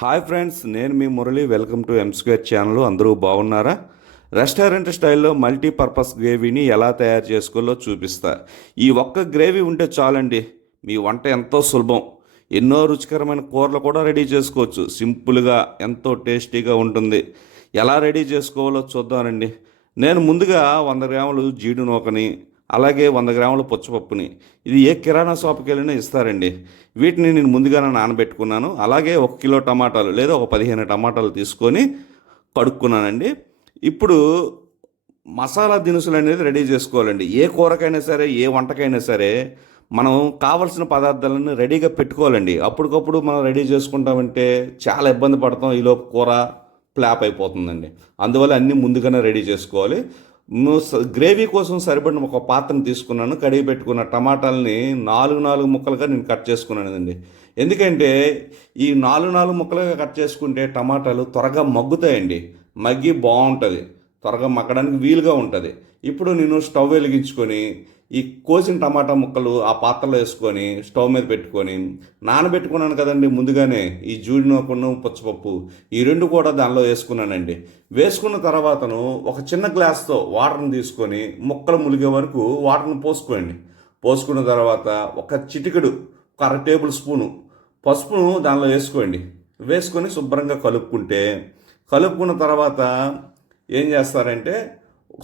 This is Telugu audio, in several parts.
హాయ్ ఫ్రెండ్స్ నేను మీ Murali. Welcome to M square channel. అందరూ బాగున్నారా? రెస్టారెంట్ స్టైల్లో మల్టీపర్పస్ గ్రేవీని ఎలా తయారు చేసుకోవాలో చూపిస్తా. ఈ ఒక్క గ్రేవీ ఉంటే చాలండి. మీ వంట ఎంతో సులభం. ఎన్నో రుచికరమైన కూరలు కూడా రెడీ చేసుకోవచ్చు. సింపుల్గా ఎంతో టేస్టీగా ఉంటుంది. ఎలా రెడీ చేసుకోవాలో చూద్దామండి. నేను ముందుగా వంద గ్రాములు జీడి నూకని అలాగే వంద గ్రాముల పుచ్చపప్పుని ఇది ఏ కిరాణా షాప్కి వెళ్ళినా ఇస్తారండి. వీటిని నేను ముందుగానే నానబెట్టుకున్నాను. అలాగే ఒక కిలో టమాటాలు లేదా ఒక పదిహేను టమాటాలు తీసుకొని కడుక్కున్నానండి. ఇప్పుడు మసాలా దినుసులు అనేది రెడీ చేసుకోవాలండి. ఏ కూరకైనా సరే ఏ వంటకైనా సరే మనం కావలసిన పదార్థాలను రెడీగా పెట్టుకోవాలండి. అప్పటికప్పుడు మనం రెడీ చేసుకుంటామంటే చాలా ఇబ్బంది పడతాం. ఈలోపు కూర ఫ్లాప్ అయిపోతుందండి. అందువల్ల అన్నీ ముందుగానే రెడీ చేసుకోవాలి. గ్రేవీ కోసం సరిపడిన ఒక పాత్రను తీసుకున్నాను కడిగి పెట్టుకున్న టమాటాలని నాలుగు నాలుగు ముక్కలుగా నేను కట్ చేసుకున్నానండి. ఎందుకంటే ఈ నాలుగు నాలుగు ముక్కలుగా కట్ చేసుకుంటే టమాటాలు త్వరగా మగ్గుతాయండి. మగ్గి బాగుంటుంది. త్వరగా మగ్గడానికి వీలుగా ఉంటుంది. ఇప్పుడు నేను స్టవ్ వెలిగించుకొని ఈ కోసిన టమాటా ముక్కలు ఆ పాత్రలో వేసుకొని స్టవ్ మీద పెట్టుకొని నానబెట్టుకున్నాను కదండి ముందుగానే ఈ జూడి నూకను పుచ్చపప్పు ఈ రెండు కూడా దానిలో వేసుకున్నానండి. వేసుకున్న తర్వాతను ఒక చిన్న గ్లాస్తో వాటర్ని తీసుకొని ముక్కలు ములిగే వరకు వాటర్ని పోసుకోండి. పోసుకున్న తర్వాత ఒక చిటికెడు ఒక అర టేబుల్ స్పూను పసుపును దానిలో వేసుకోండి. వేసుకొని శుభ్రంగా కలుపుకుంటే కలుపుకున్న తర్వాత ఏం చేస్తారంటే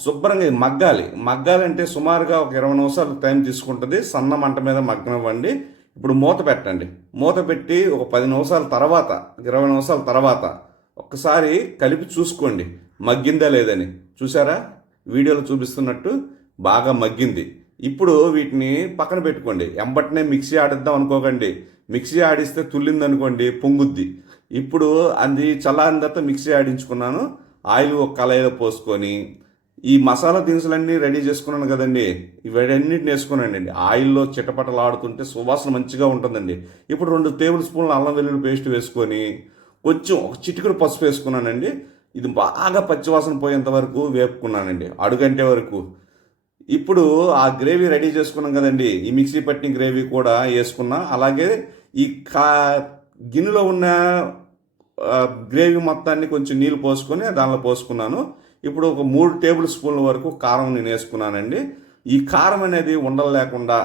శుభ్రంగా ఇది మగ్గాలి. మగ్గాలంటే సుమారుగా ఒక ఇరవై నిమిషాలు టైం తీసుకుంటుంది. సన్న మంట మీద మగ్గనివ్వండి. ఇప్పుడు మూత పెట్టండి. మూత పెట్టి ఒక పది నిమిషాల తర్వాత ఇరవై నిమిషాల తర్వాత ఒక్కసారి కలిపి చూసుకోండి. మగ్గిందా లేదని. చూసారా? వీడియోలో చూపిస్తున్నట్టు బాగా మగ్గింది. ఇప్పుడు వీటిని పక్కన పెట్టుకోండి. ఎంబటనే మిక్సీ ఆడిద్దాం అనుకోకండి. మిక్సీ ఆడిస్తే తుల్లింది అనుకోండి పొంగుద్ది. ఇప్పుడు అది చల్లారిన తర్వాత మిక్సీ ఆడించుకున్నాను. ఆయిల్ ఒక కళాయిలో పోసుకొని ఈ మసాలా దినుసులన్నీ రెడీ చేసుకున్నాను కదండి. ఇవన్నిటిని వేసుకున్నానండి. ఆయిల్లో చిటపటలు ఆడుతుంటే సువాసన మంచిగా ఉంటుందండి. ఇప్పుడు రెండు టేబుల్ స్పూన్ల అల్లం వెల్లుల్లి పేస్ట్ వేసుకొని కొంచెం ఒక చిటికెడు పసుపు వేసుకున్నానండి. ఇది బాగా పచ్చివాసన పోయేంత వరకు వేపుకున్నానండి. అడుగంటే వరకు. ఇప్పుడు ఆ గ్రేవీ రెడీ చేసుకున్నాం కదండి. ఈ మిక్సీ పట్టిన గ్రేవీ కూడా వేసుకున్నా. అలాగే ఈ కా గిన్నెలో ఉన్న గ్రేవీ మొత్తాన్ని కొంచెం నీళ్ళు పోసుకొని దానిలో పోసుకున్నాను. ఇప్పుడు ఒక మూడు టేబుల్ స్పూన్ల వరకు కారం నేను వేసుకున్నానండి. ఈ కారం అనేది ఉండలు లేకుండా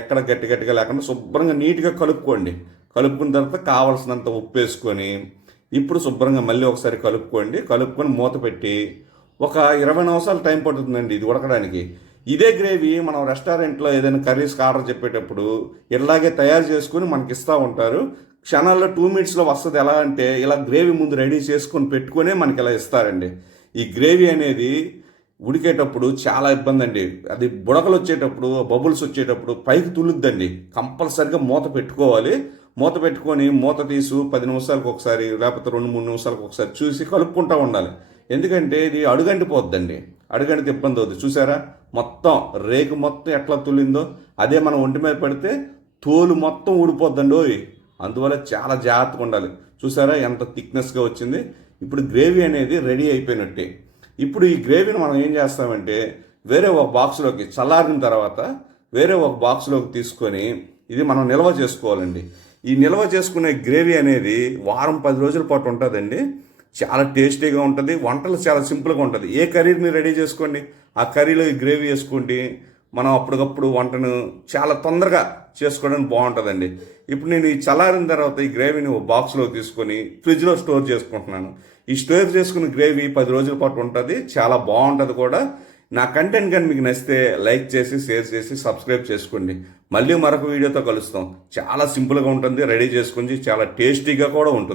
ఎక్కడ గట్టి గట్టిగా లేకుండా శుభ్రంగా నీట్గా కలుపుకోండి. కలుపుకున్న తర్వాత కావలసినంత ఉప్పు వేసుకొని ఇప్పుడు శుభ్రంగా మళ్ళీ ఒకసారి కలుపుకోండి. కలుపుకొని మూత పెట్టి ఒక ఇరవై నిమిషాలు టైం పడుతుందండి ఇది ఉడకడానికి. ఇదే గ్రేవీ మనం రెస్టారెంట్లో ఏదైనా కర్రీస్కి ఆర్డర్ చెప్పేటప్పుడు ఇలాగే తయారు చేసుకుని మనకి ఇస్తూ ఉంటారు. క్షణాల్లో టూ మినిట్స్లో వస్తుంది ఎలా అంటే ఇలా గ్రేవీ ముందు రెడీ చేసుకొని పెట్టుకునే మనకి ఇలా ఇస్తారండి. ఈ గ్రేవీ అనేది ఉడికేటప్పుడు చాలా ఇబ్బంది అండి అది బుడకలు వచ్చేటప్పుడు బబుల్స్ వచ్చేటప్పుడు పైకి తులుద్దండి కంపల్సరిగా మూత పెట్టుకోవాలి. మూత పెట్టుకొని మూత తీసు పది నిమిషాలకు ఒకసారి లేకపోతే రెండు మూడు నిమిషాలకు ఒకసారి చూసి కలుపుకుంటూ ఉండాలి. ఎందుకంటే ఇది అడుగంటిపోద్దండి. అడుగంటితే ఇబ్బంది అవుతుంది చూసారా? మొత్తం రేకు మొత్తం ఎట్లా తులిందో అదే మనం ఒంటి మీద పెడితే తోలు మొత్తం ఊడిపోద్దండి అందువల్ల చాలా జాగ్రత్తగా ఉండాలి. చూసారా ఎంత థిక్నెస్గా వచ్చింది? ఇప్పుడు గ్రేవీ అనేది రెడీ అయిపోయినట్టే. ఇప్పుడు ఈ గ్రేవీని మనం ఏం చేస్తామంటే వేరే ఒక బాక్స్లోకి చల్లారిన తర్వాత వేరే ఒక బాక్స్లోకి తీసుకొని ఇది మనం నిల్వ చేసుకోవాలండి. ఈ నిల్వ చేసుకునే గ్రేవీ అనేది వారం పది రోజుల పాటు ఉంటుందండి. చాలా టేస్టీగా ఉంటుంది. వంటలు చాలా సింపుల్గా ఉంటుంది. ఏ కర్రీని రెడీ చేసుకోండి? ఆ కర్రీలో ఈ గ్రేవీ వేసుకోండి. మనం అప్పటికప్పుడు వంటను చాలా తొందరగా చేసుకోవడానికి బాగుంటుందండి. ఇప్పుడు నేను ఈ చల్లారిన తర్వాత ఈ గ్రేవీని ఓ బాక్స్లో తీసుకొని ఫ్రిడ్జ్లో స్టోర్ చేసుకుంటున్నాను. ఈ స్టోర్ చేసుకున్న గ్రేవీ పది రోజుల పాటు ఉంటుంది. చాలా బాగుంటుంది కూడా. నా కంటెంట్ కానీ మీకు నచ్చితే లైక్ చేసి షేర్ చేసి సబ్స్క్రైబ్ చేసుకోండి. మళ్ళీ మరొక వీడియోతో కలుస్తాం. చాలా సింపుల్గా ఉంటుంది రెడీ చేసుకుని చాలా టేస్టీగా కూడా ఉంటుంది.